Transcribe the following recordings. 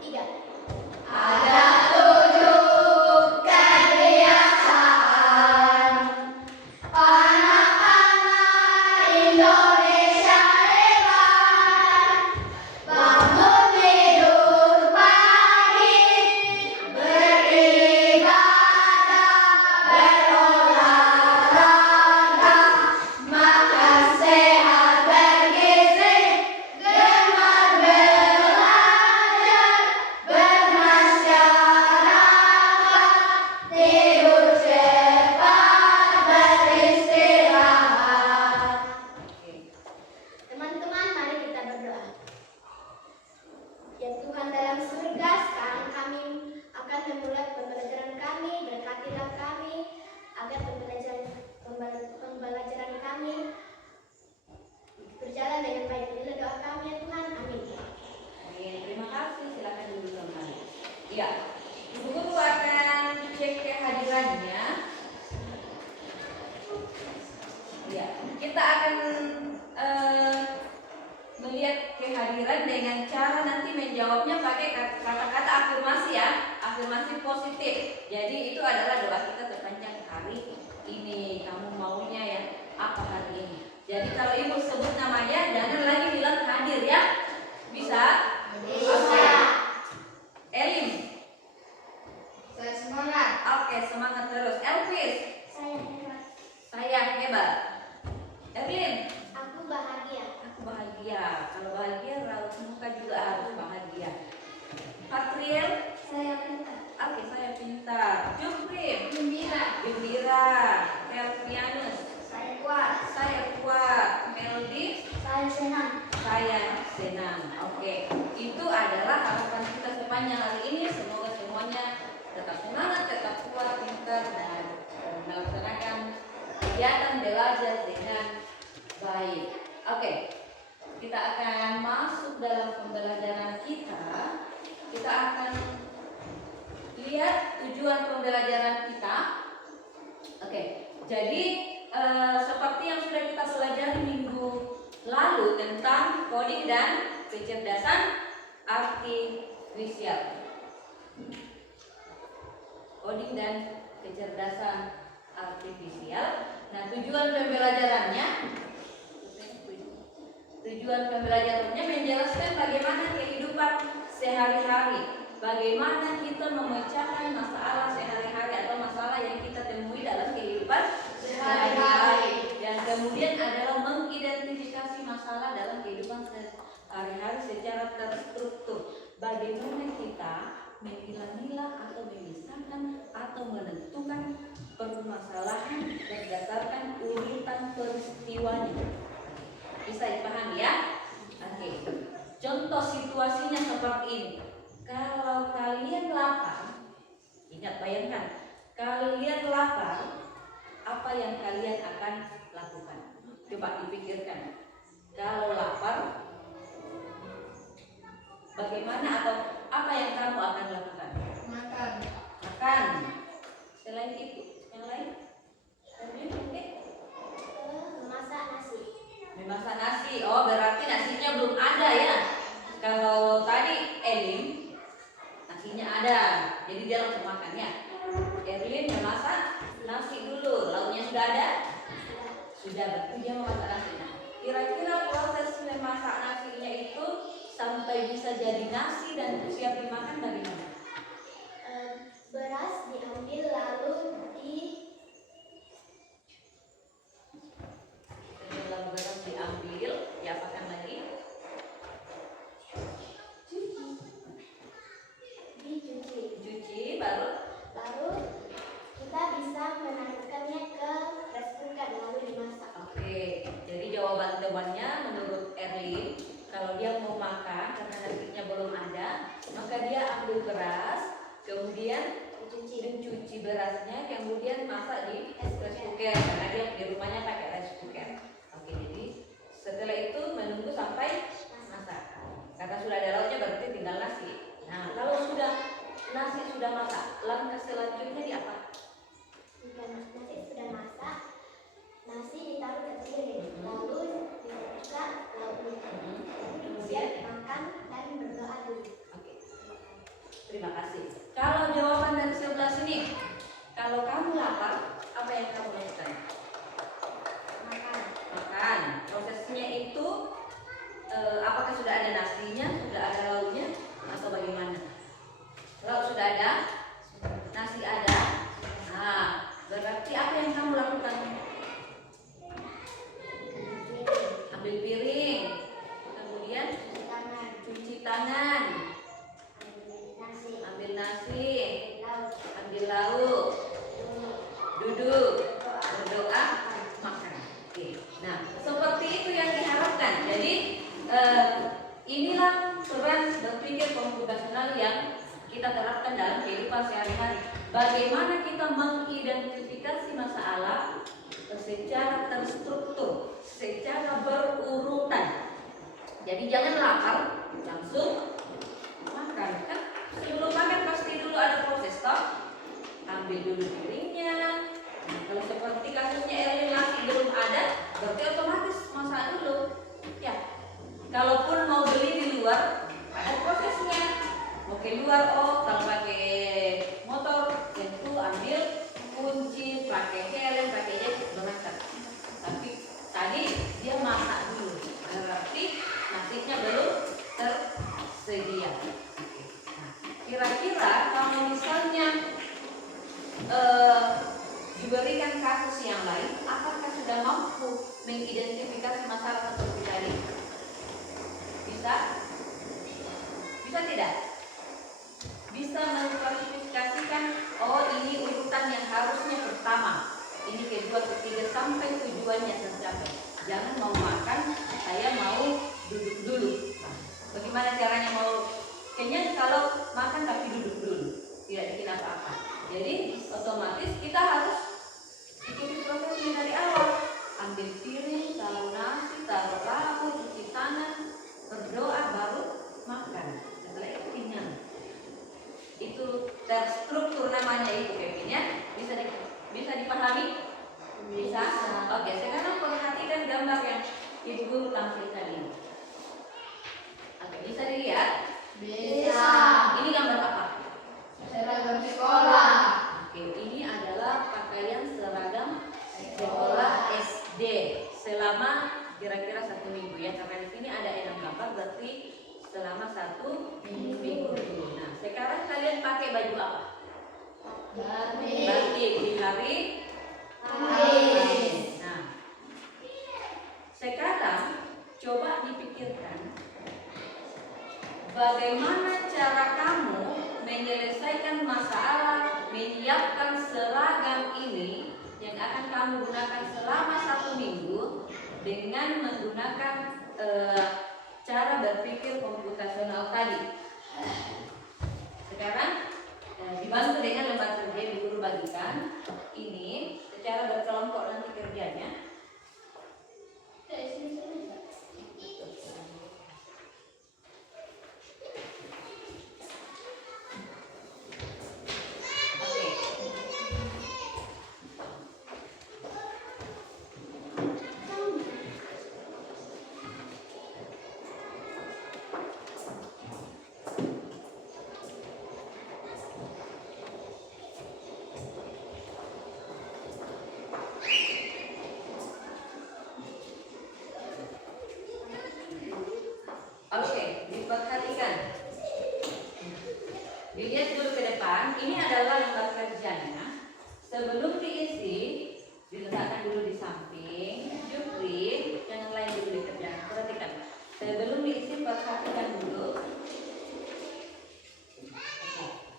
Tiga. Ada 7 kebiasaan anak-anak Indonesia hebat. Bangun tidur pagi, beribadah, berolahraga, makan sehat bergizi, gemar belajar, bermasyarakat, tidur cepat, beristirahat. Teman-teman, mari kita berdoa. Ya Tuhan dalam surga, sekarang kami akan memulai pembelajaran kami. Berkatilah kami agar pembelajaran kami berjalan dengan baik. Inilah doa kami ya Tuhan. Amin. Oke, terima kasih. Silakan duduk kembali. Ya, Ibu Guru akan cek kehadirannya. Ya, kita akan melihat kehadiran dengan cara nanti menjawabnya pakai kata-kata afirmasi ya, afirmasi positif. Jadi itu adalah doa kita sepanjang hari ini. Kamu maunya ya apa hari ini? Jadi kalau ibu sebut namanya jangan lagi bilang hadir ya. Bisa? Oke. Elim. Saya semangat. Oke, semangat terus. Elvis. Saya hebat. Saya hebat. Erlin. Aku bahagia. Aku bahagia. Kalau bahagia raut muka juga harus bahagia. Patriel. Saya pintar. Oke, saya pintar. Juprim. Gembira. Gembira. Melvianus. Saya kuat. Saya kuat. Meldi. Saya senang. Saya senang. Oke, itu adalah harapan kita sepanjang hari ini. Semoga semuanya tetap semangat, tetap kuat, pintar, dan melaksanakan kegiatan belajar dengan baik. Oke, kita akan masuk dalam pembelajaran kita. Kita akan lihat tujuan pembelajaran kita. Oke, jadi seperti yang sudah kita pelajari minggu lalu tentang coding dan kecerdasan artifisial. Coding dan kecerdasan artifisial. Nah, tujuan pembelajarannya menjelaskan bagaimana kehidupan sehari-hari, bagaimana kita memecahkan masalah sehari-hari atau masalah yang kita temui dalam kehidupan sehari-hari. Dan kemudian adalah mengidentifikasi masalah dalam kehidupan sehari-hari secara terstruktur. Bagaimana kita memilah-milah atau memisahkan atau menentukan permasalahan berdasarkan urutan peristiwanya. Bisa dipahami ya? Oke. Contoh situasinya seperti ini. Kalau kalian lapar, ingat bayangkan, kalian lapar, apa yang kalian akan lakukan? Coba dipikirkan. Kalau lapar, bagaimana atau apa yang kamu akan lakukan? Makan. Makan. Selain itu, yang lain? Oke. Memasak nasi. Memasak nasi. Oh, berarti nasinya belum ada ya. Kalau tadi Elim, nasinya ada. Jadi dia langsung makan ya. Erlin memasak nasi dulu. Lauknya sudah ada? Sudah, berarti dia memasak nasi. Nah, kira-kira proses memasak nasinya itu sampai bisa jadi nasi dan siap dimakan bagaimana? Beras diambil lalu Setelah beras diambil, diapakan lagi? Dicuci, baru kita bisa menanamkannya ke rice cooker lalu dimasak. oke. Jadi jawaban temannya menurut Erlin, kalau dia mau makan karena nasinya belum ada, maka dia ambil beras, kemudian mencuci berasnya, kemudian masak di rice cooker karena dia di rumahnya pakai rice cooker. Oke, jadi setelah itu menunggu sampai masak. Karena sudah ada lauknya berarti tinggal nasi. Nah, kalau nasi sudah masak, langkah selanjutnya di apa? Jika nasi sudah masak, nasi ditaruh ke piring, lalu dibuka lauknya, lalu Kemudian makan dan berdoa dulu. oke. yang kamu lakukan? Makan. Makan. Prosesnya itu apakah sudah ada nasinya, sudah ada lauknya, atau bagaimana? Lauk sudah ada, nasi ada. Nah, berarti apa yang kamu lakukan? Ambil piring, kemudian Cuci tangan. cuci tangan, Nasi. ambil nasi, Lauk. ambil lauk, duduk, berdoa, makan. Oke. Nah, seperti itu yang diharapkan. Jadi inilah peran berpikir komputasional yang kita terapkan dalam kehidupan sehari-hari. Bagaimana kita mengidentifikasi masalah secara terstruktur, secara berurutan. Jadi jangan lapar langsung makan. Kan sebelum makan pasti dulu ada proses toh. Ambil dulu piringnya. Nah, kalau seperti kasusnya Erlin nasi belum ada, berarti otomatis masak dulu. Ya. Kalaupun mau beli di luar, ada prosesnya. Mau ke luar, kalau pakai motor, tentu ambil kunci, pakai helm, pakai jaket, berangkat. Tapi tadi dia masak dulu, berarti nasinya belum tersedia. Nah, kira-kira kalau misalnya diberikan kasus yang lain, apakah sudah mampu mengidentifikasi masalah seperti tadi? Bisa? Bisa tidak? Bisa mengklasifikasikan, oh ini urutan yang harusnya pertama, ini kedua, ketiga, sampai tujuannya tercapai. Jangan mau makan, saya mau duduk dulu. Bagaimana caranya mau kenyang kalau makan tapi duduk dulu, tidak bikin apa-apa. Jadi otomatis kita harus ikuti prosesnya dari awal. Ambil piring, taruh nasi, taruh lauk, cuci tangan, berdoa, baru makan. Setelah itu kenyang. Itu terstruktur namanya itu, Kevin ya. Bisa dipahami? Bisa. Oke, sekarang perhatikan gambar yang Ibu Guru tampilkan ini. Oke, bisa dilihat? Bisa. Ini gambar apa? Seragam sekolah. Oke, ini adalah pakaian seragam sekolah SD selama kira-kira 1 minggu ya. Karena di sini ada 6 gambar, berarti selama 1 minggu. Nah, sekarang kalian pakai baju apa? Batik di hari Kamis. Nah, sekarang coba dipikirkan bagaimana cara kamu menyelesaikan masalah menyiapkan seragam ini yang akan kamu gunakan selama 1 minggu dengan menggunakan cara berpikir komputasional tadi. Sekarang dibantu dengan lembar kerja yang guru bagikan ini secara berkelompok nanti kerjanya. Oke, diperhatikan. Dilihat dulu ke depan. Ini adalah lembar kerjanya. Sebelum diisi, diletakkan dulu di samping. Jupri, jangan lain dulu dikerjakan. Perhatikan. Sebelum diisi, perhatikan dulu.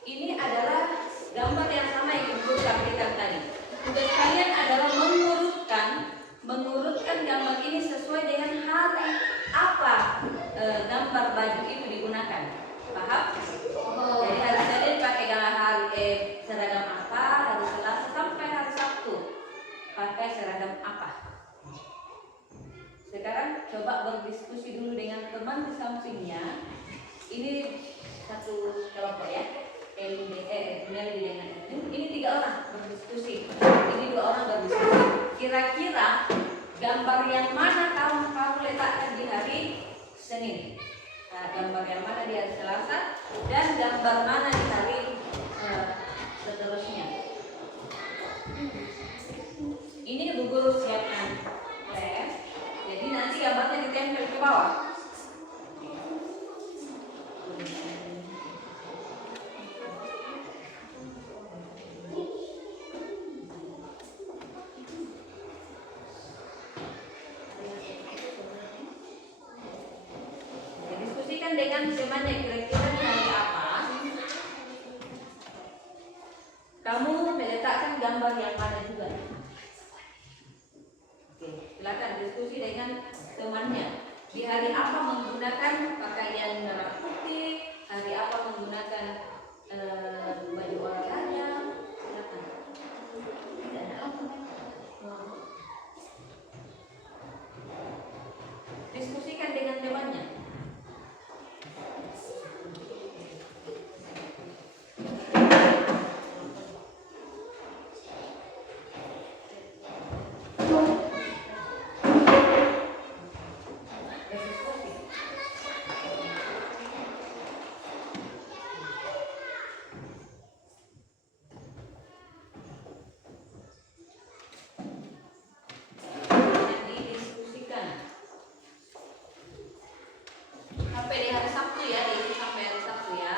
Ini adalah gambar yang sama yang Ibu tampilkan tadi. Tugas kalian adalah mengurutkan gambar ini sesuai dengan hari apa gambar baju itu digunakan. Paham? Jadi hari Senin pakai seragam apa, hari Selasa sampai hari Sabtu pakai seragam apa. Sekarang coba berdiskusi dulu dengan teman di sampingnya. Ini satu kelompok ya. Meldi dengan ini 3 orang berdiskusi. Ini 2 orang berdiskusi. Kira-kira gambar yang mana kamu letakkan di hari Senin? Nah, gambar yang mana di hari Selasa dan gambar mana di hari seterusnya? diskusikan temanya kira-kira di hari apa. Kamu meletakkan gambar yang mana juga. Oke, silakan diskusi dengan temannya. Di hari apa menggunakan pakaian merah putih, hari apa menggunakan baju olahraga. Silakan. Tidak ada apa. Diskusikan dengan temannya. Didiskusikan. Sampai di hari Sabtu ya, diisi sampai hari Sabtu ya.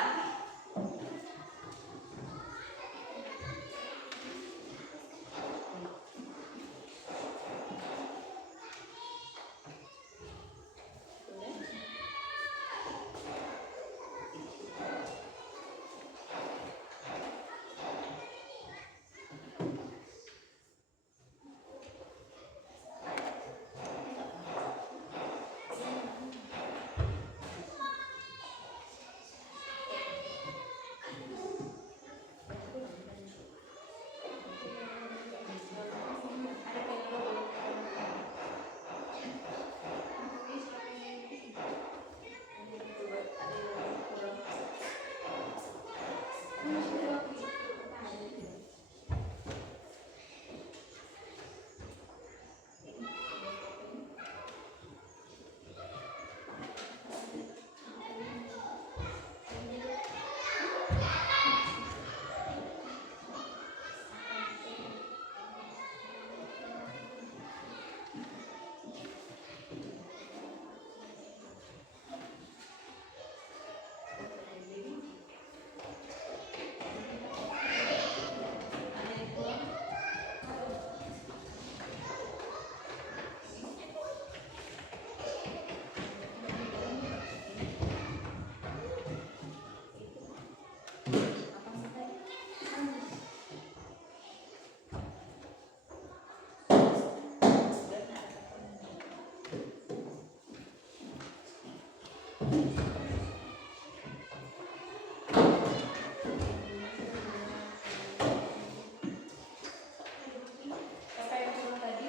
Apa yang kurang tadi?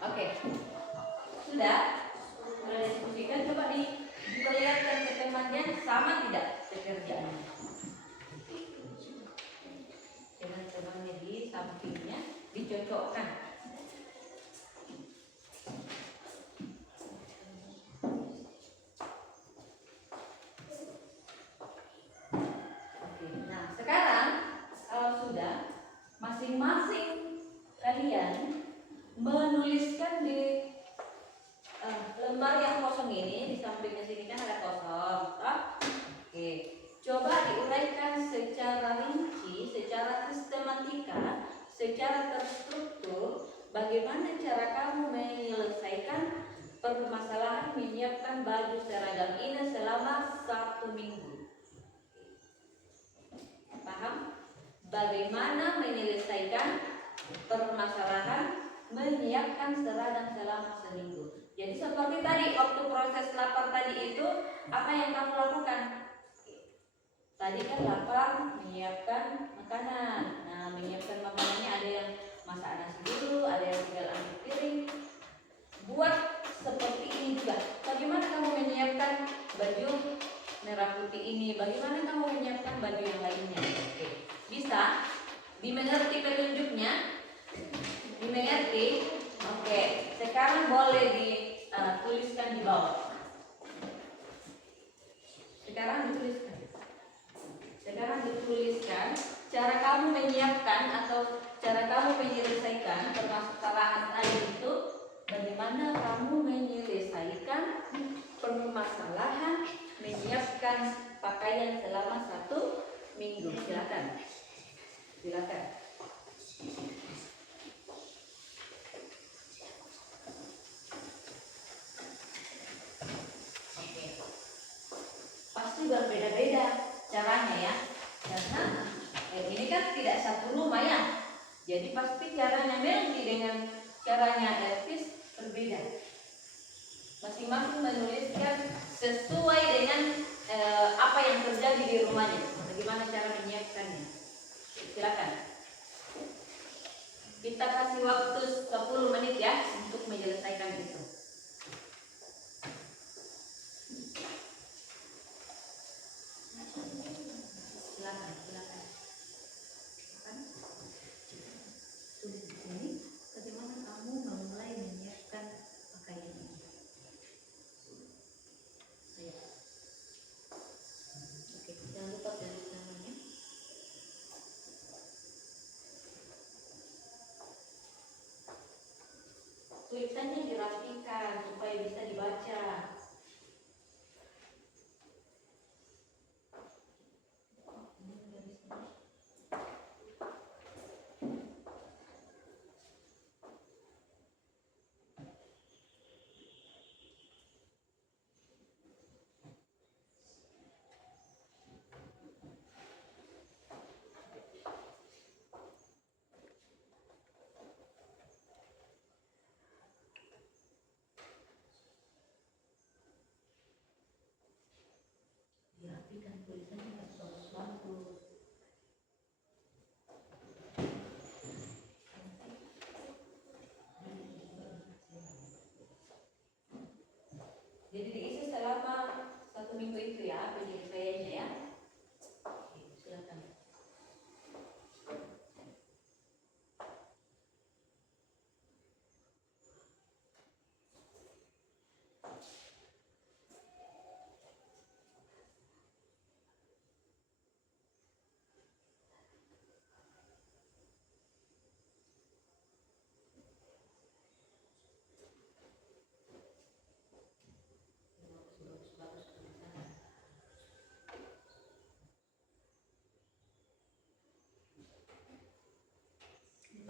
Oke, sudah diskusikan. Coba diperlihatkan ke temannya sama tidak pekerjaannya. Dengan temannya di sampingnya dicocokkan. Oke, nah sekarang kalau sudah masing-masing kalian menuliskan di lembar yang kosong ini, di sampingnya sini kan ada kosong. Oke, coba diuraikan secara rinci, secara sistematika, secara terstruktur, bagaimana cara kamu menyelesaikan permasalahan menyiapkan baju seragam ini selama 1 minggu. Paham? Bagaimana menyelesaikan permasalahan menyiapkan seragam selama seminggu. Jadi seperti tadi waktu proses lapar tadi itu, apa yang kamu lakukan? Tadi kan lapar, menyiapkan makanan. Nah, menyiapkan makanannya ada yang masak nasi dulu, ada yang tinggal ambil piring. Buat seperti ini juga. Bagaimana kamu menyiapkan baju merah putih ini? Bagaimana kamu menyiapkan baju yang lainnya? Oke. Bisa dimengerti petunjuknya? Dimengerti? Oke. Sekarang boleh dituliskan di bawah. Sekarang dituliskan cara kamu menyiapkan atau cara kamu menyelesaikan permasalahan tadi itu. Bagaimana kamu menyelesaikan permasalahan menyiapkan pakaian selama 1 minggu? Silakan. berbeda-beda caranya ya, karena ini kan tidak satu rumah ya, jadi pasti caranya Melki dengan caranya Elvis berbeda. Masing-masing menuliskan sesuai dengan apa yang terjadi di rumahnya, bagaimana cara menyiapkannya. Silakan. Kita kasih waktu 10 menit ya untuk menyelesaikan itu. Silakan. Tulis di sini bagaimana kamu memulai menyiapkan pakaian ini. Ayo. Oke, jangan lupa tulis namanya. Tulisannya dirapikan supaya bisa dibaca. Dirapikan tulisannya bagus-bagus. Jadi diisi selama 1 minggu itu ya penyesuaiannya ya. Oke, silakan. Bagus-bagus tulisannya.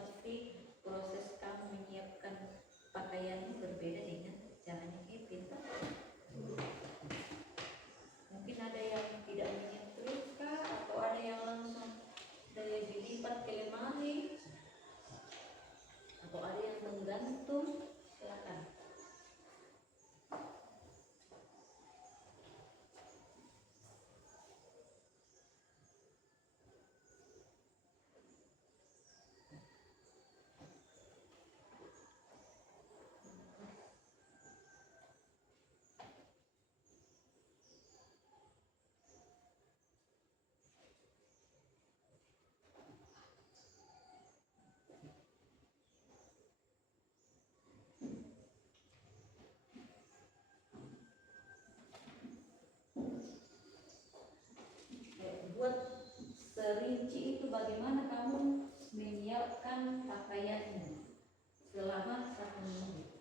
Pasti proses kamu menyiapkan pakaian berbeda dengan caranya Kevin. Mungkin ada yang tidak menyiap terus kah, atau ada yang langsung dari dilipat ke lemari, atau ada yang menggantung. Silakan. Buat serinci itu bagaimana kamu menyiapkan pakaiannya selama 1 minggu.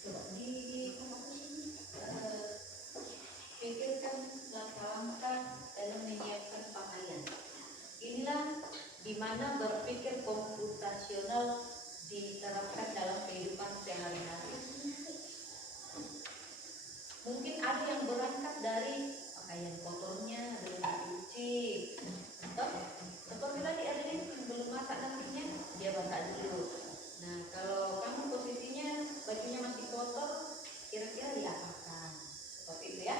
Coba pikirkan langkah-langkah dalam menyiapkan pakaian. Inilah di mana berpikir komputasional diterapkan dalam kehidupan sehari-hari. Mungkin ada yang berangkat dari pakaian kotornya belum dicuci, atau seperti tadi ada yang belum masak nantinya dia basah dulu. Nah, kalau kamu posisinya bajunya masih kotor, kira-kira diapakan? Seperti itu ya.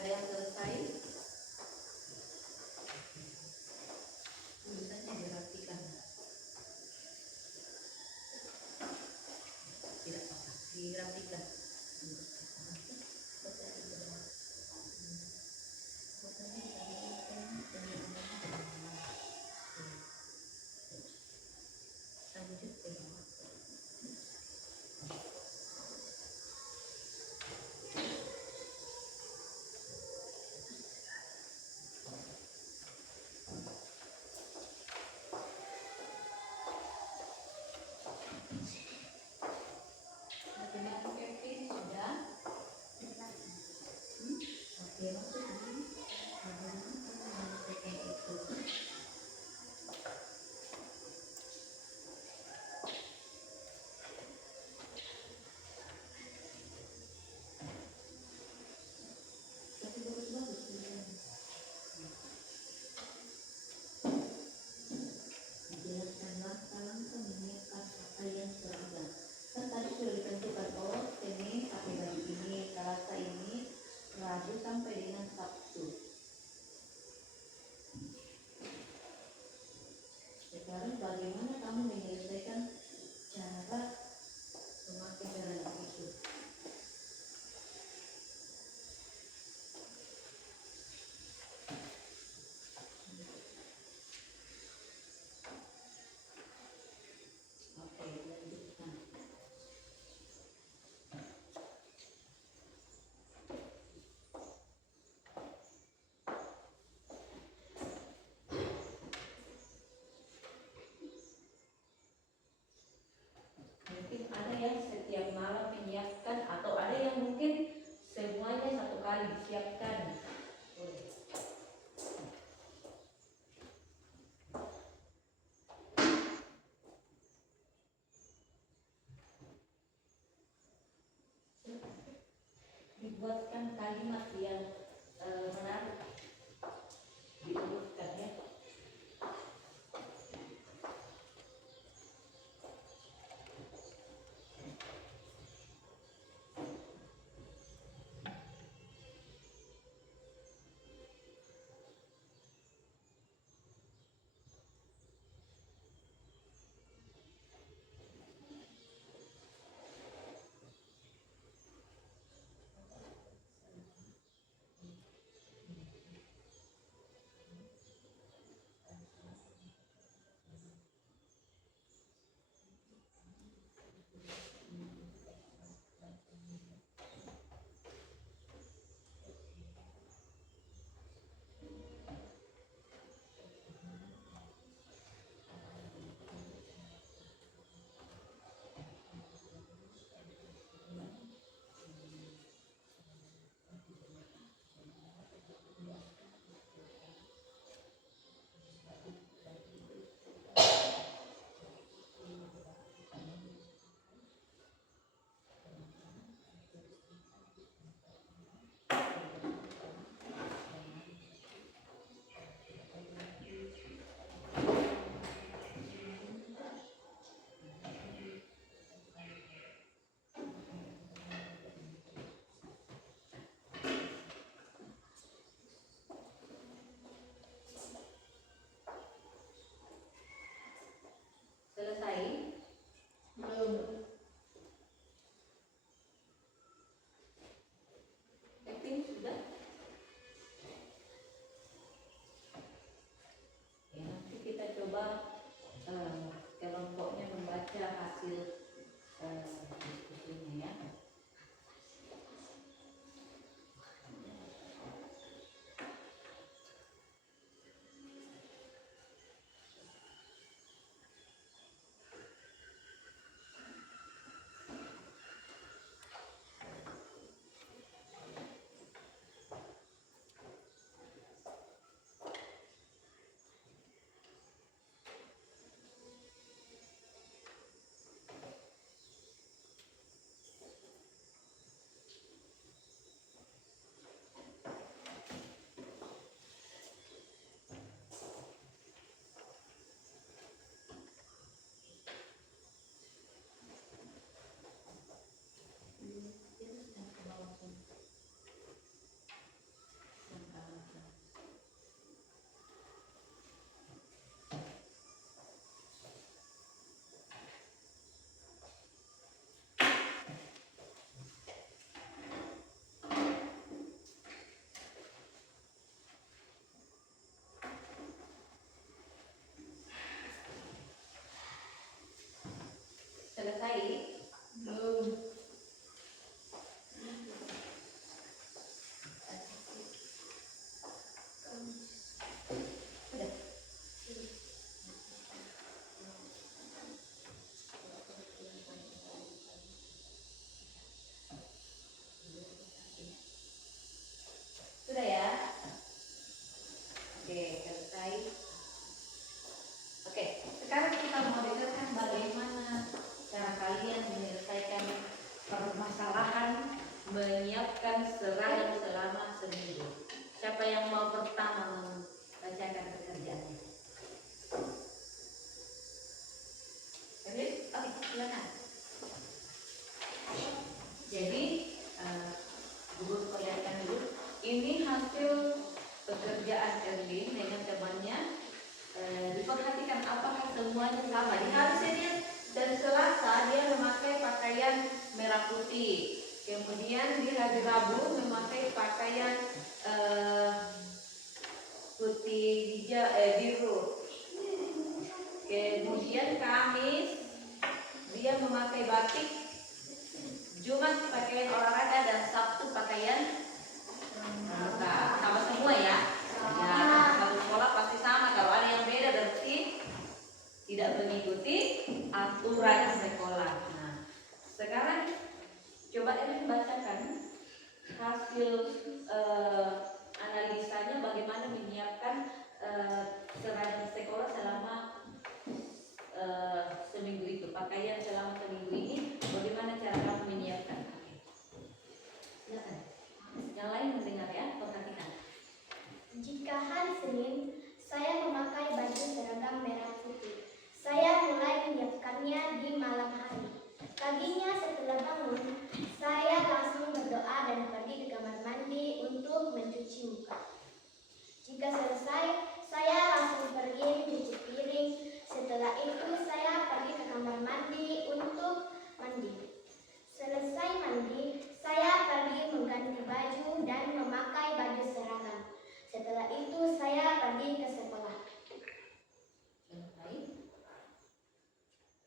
Ada yang selesai? Sekarang bagaimana kamu menyelesaikan cara memakai cara itu? Oke, lanjutkan. Mungkin ada yang setiap malam menyiapkan atau ada yang mungkin semuanya satu kali disiapkan. Boleh. Dibuatkan kalimat yang menarik, diurutkan ya. Selesai? Belum. Kevin sudah? Ya, nanti kita coba kelompoknya membaca hasil diskusinya ya. Selesai? Belum. Sudah. Sudah ya? Oke, selesai. Oke, sekarang kita mau dengarkan bagaimana cara kalian menyelesaikan permasalahan menyiapkan seragam selama seminggu. Siapa yang mau pertama membacakan pekerjaannya? Oke, silakan. Jadi, Guru perlihatkan dulu. Ini hasil pekerjaan Erlin dengan temannya. Diperhatikan apakah semuanya sama. Di hari Senin dan Selasa dia memakai pakaian merah putih. Kemudian di hari Rabu memakai pakaian putih hijau biru. Kemudian Kamis dia memakai batik. Jumat pakaian olahraga dan Sabtu pakaian pramuka. Sama semua ya. Ya, satu sekolah pasti sama. Kalau ada yang beda berarti tidak mengikuti aturan sekolah. Nah, sekarang coba Erin bacakan hasil analisanya bagaimana menyiapkan seragam sekolah selama seminggu itu, pakaian selama seminggu ini, bagaimana cara kamu menyiapkan? Silakan. Yang lain mendengar ya, perhatikan. Jika hari Senin, saya memakai baju seragam merah putih. Saya mulai menyiapkannya di malam hari. Paginya setelah bangun, saya langsung berdoa dan pergi ke kamar mandi untuk mencuci muka. Jika selesai, saya langsung pergi mencuci piring. Setelah itu, saya pergi ke kamar mandi untuk mandi. Selesai mandi, saya pergi mengganti baju dan memakai baju seragam. Setelah itu, saya pergi ke sekolah. Baik.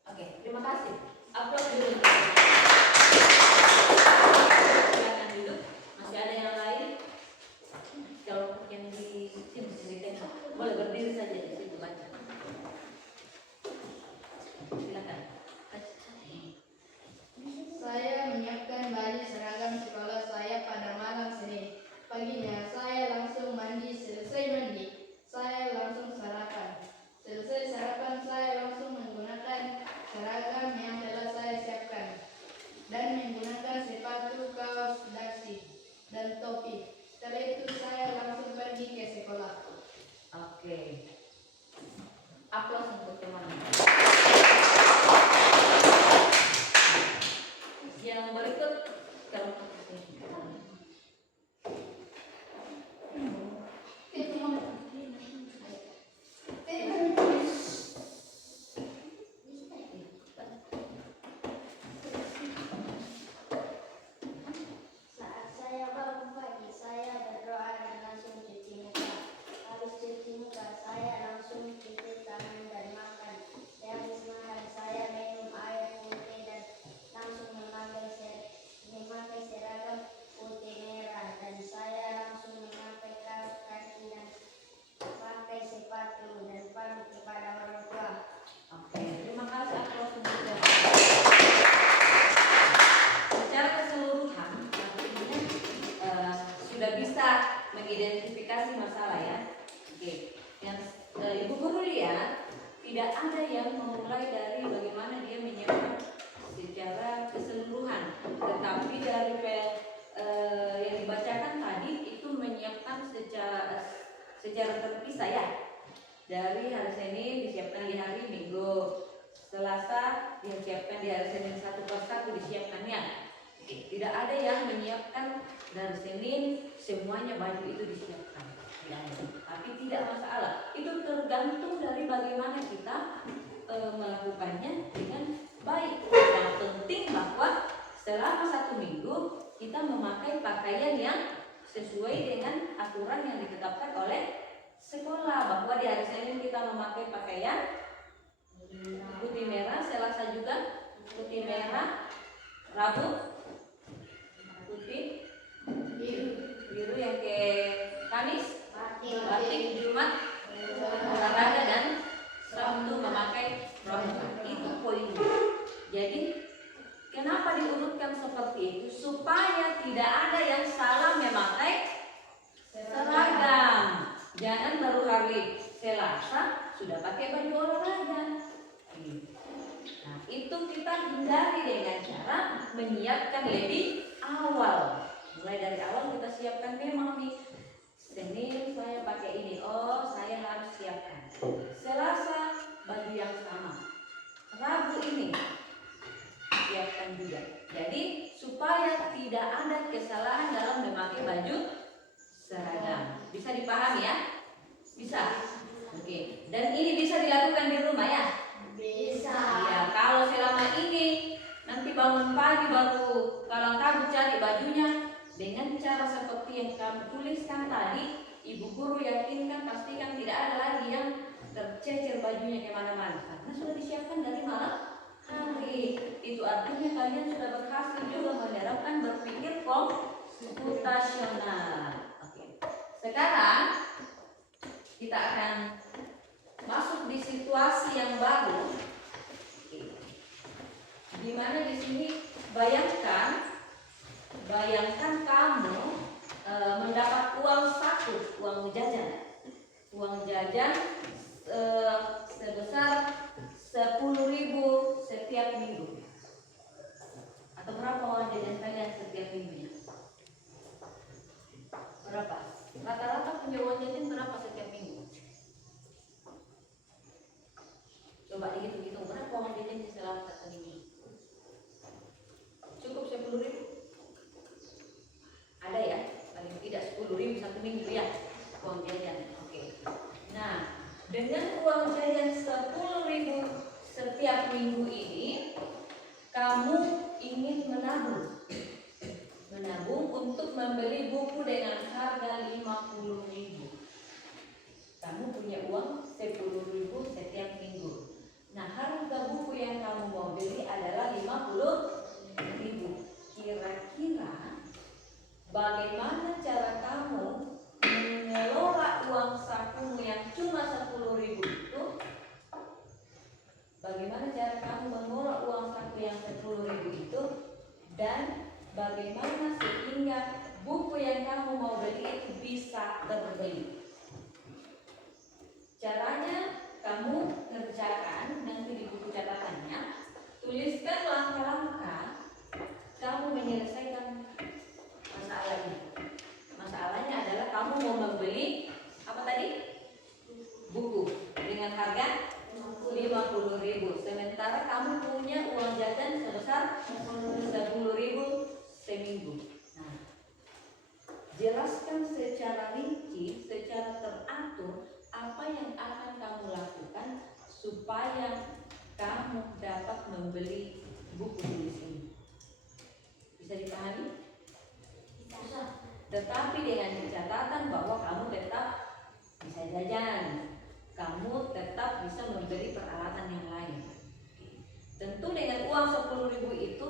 Oke, terima kasih. Upload dulu. Silakan duduk. Masih ada yang lain? Kalau yang di sini ceritakan, boleh berdiri saja di situ baca. Silakan. Saya menyiapkan baju seragam sekolah saya pada malam Senin. Paginya saya langsung mandi. Selesai mandi, saya langsung sarapan. Selesai sarapan, saya langsung menggunakan seragam yang telah saya siapkan dan menggunakan sepatu, kaos, dasi, dan topi. Setelah itu saya langsung pergi ke sekolah. Oke. Aplaus untuk teman-teman. Yang berikut kalau Saat saya bangun pagi, saya berdoa dan langsung cuci muka. Habis cuci muka, saya langsung cuci tangan dan makan. Habis makan, saya minum air putih dan langsung memakai seragam putih merah. Dan saya langsung memakai kaos kaki dan pakai sepatu dan pamit kepada orang tua. Oke, terima kasih aplaus untuk teman. Secara keseluruhan, artinya sudah bisa mengidentifikasi masalah ya. Oke, yang Ibu Guru lihat tidak ada yang memulai dari bagaimana dia menyiapkan secara keseluruhan, tetapi dari yang dibacakan tadi itu menyiapkan secara terpisah ya. Dari hari Senin disiapkan di hari Minggu, Selasa disiapkan di hari Senin satu persatu disiapkannya. Tidak ada yang menyiapkan dari Senin semuanya baju itu disiapkan. Tidak ada. Tapi tidak masalah. Itu tergantung dari bagaimana kita melakukannya dengan baik. Yang penting bahwa selama satu minggu kita memakai pakaian yang sesuai dengan aturan yang ditetapkan oleh sekolah, bahwa di hari Senin kita memakai pakaian putih merah, Selasa juga putih merah, Rabu putih biru, yang ke Kamis batik, Jumat olahraga, dan Sabtu memakai pramuka. Itu poinnya. Jadi kenapa diurutkan seperti itu? Supaya tidak ada yang salah memakai seragam. Jangan baru hari Selasa sudah pakai baju olahraga. Nah, itu kita hindari dengan cara menyiapkan lebih awal. Mulai dari awal kita siapkan, memang nih Senin saya pakai ini, oh saya harus siapkan. Selasa baju yang sama, Rabu ini siapkan juga. Jadi supaya tidak ada kesalahan dalam memakai baju seragam. Bisa dipahami ya? Bisa? Oke. Dan ini bisa dilakukan di rumah ya? dengan cara seperti yang kamu tuliskan tadi, ibu guru yakinkan pastikan tidak ada lagi yang tercecer bajunya kemana-mana karena sudah disiapkan dari malam hari. Itu artinya kalian sudah berhasil juga menerapkan berpikir komputasional. Oke. Sekarang kita akan masuk di situasi yang baru. Oke. Di mana di sini bayangkan kamu mendapat uang saku, uang jajan sebesar 10.000 setiap minggu. Atau berapa uang jajan kalian setiap minggunya? Berapa? Rata-rata punya uang jajan berapa setiap minggu? Coba dihitung-hitung berapa uang jajan selama satu minggu? Cukup 10.000? Ada ya? Paling tidak 10.000 satu minggu ya uang jajan. Oke. Nah, dengan uang jajan 10.000 setiap minggu ini, kamu ingin menabung untuk membeli buku dengan harga 50.000. Kamu punya uang 10.000 setiap minggu. Nah, harga buku yang kamu mau beli adalah 50.000. Kira-kira bagaimana cara kamu mengelola uang sakumu yang cuma 10.000 itu? Bagaimana cara kamu mengelola uang saku yang 10.000 itu? Dan bagaimana sehingga buku yang kamu mau beli itu bisa terbeli? Caranya kamu kerjakan nanti di buku catatannya. Tuliskan langkah-langkah kamu menyelesaikan masalahnya. Masalahnya adalah kamu mau membeli apa tadi? Buku dengan harga 50.000. Sementara kamu punya uang jajan sebesar 10.000 seminggu. Nah, jelaskan secara rinci, secara teratur apa yang akan kamu lakukan supaya kamu dapat membeli buku tulis ini. Bisa dipahami? Bisa. Tetapi dengan catatan bahwa kamu tetap bisa jajan, kamu tetap bisa membeli peralatan yang lain. Tentu dengan uang 10.000 itu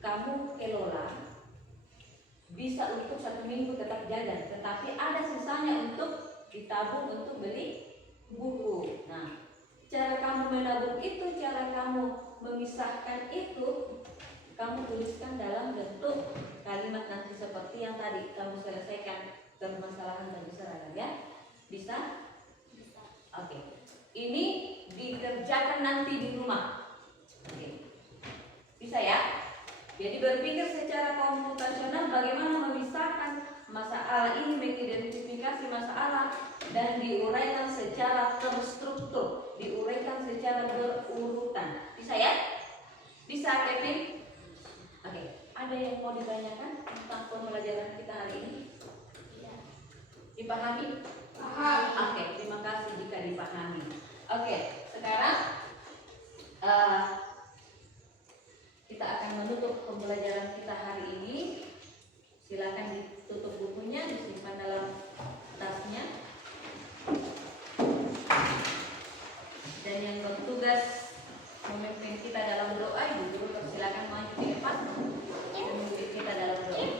kamu kelola bisa untuk satu minggu tetap jajan, tetapi ada sisanya untuk ditabung untuk beli buku. Nah, cara kamu menabung itu, cara kamu memisahkan itu, kamu tuliskan dalam bentuk kalimat nanti seperti yang tadi kamu selesaikan permasalahan bagi seragam ya. Bisa? Bisa. Oke. Ini dikerjakan nanti di rumah. Oke. Bisa ya? Jadi berpikir secara komputasional bagaimana memisahkan masalah ini, mengidentifikasi masalah dan diuraikan secara terstruktur, diuraikan secara berurutan. Bisa ya? Bisa, Kevin? Oke, ada yang mau ditanyakan tentang pembelajaran kita hari ini? Iya. Dipahami? Paham. Oke, terima kasih jika dipahami. Oke, sekarang kita akan menutup pembelajaran kita hari ini. Silakan ditutup bukunya, disimpan dalam tasnya. Dan yang bertugas memimpin kita dalam doa, Ibu Guru persilakan maju di depan memimpin kita dalam doa.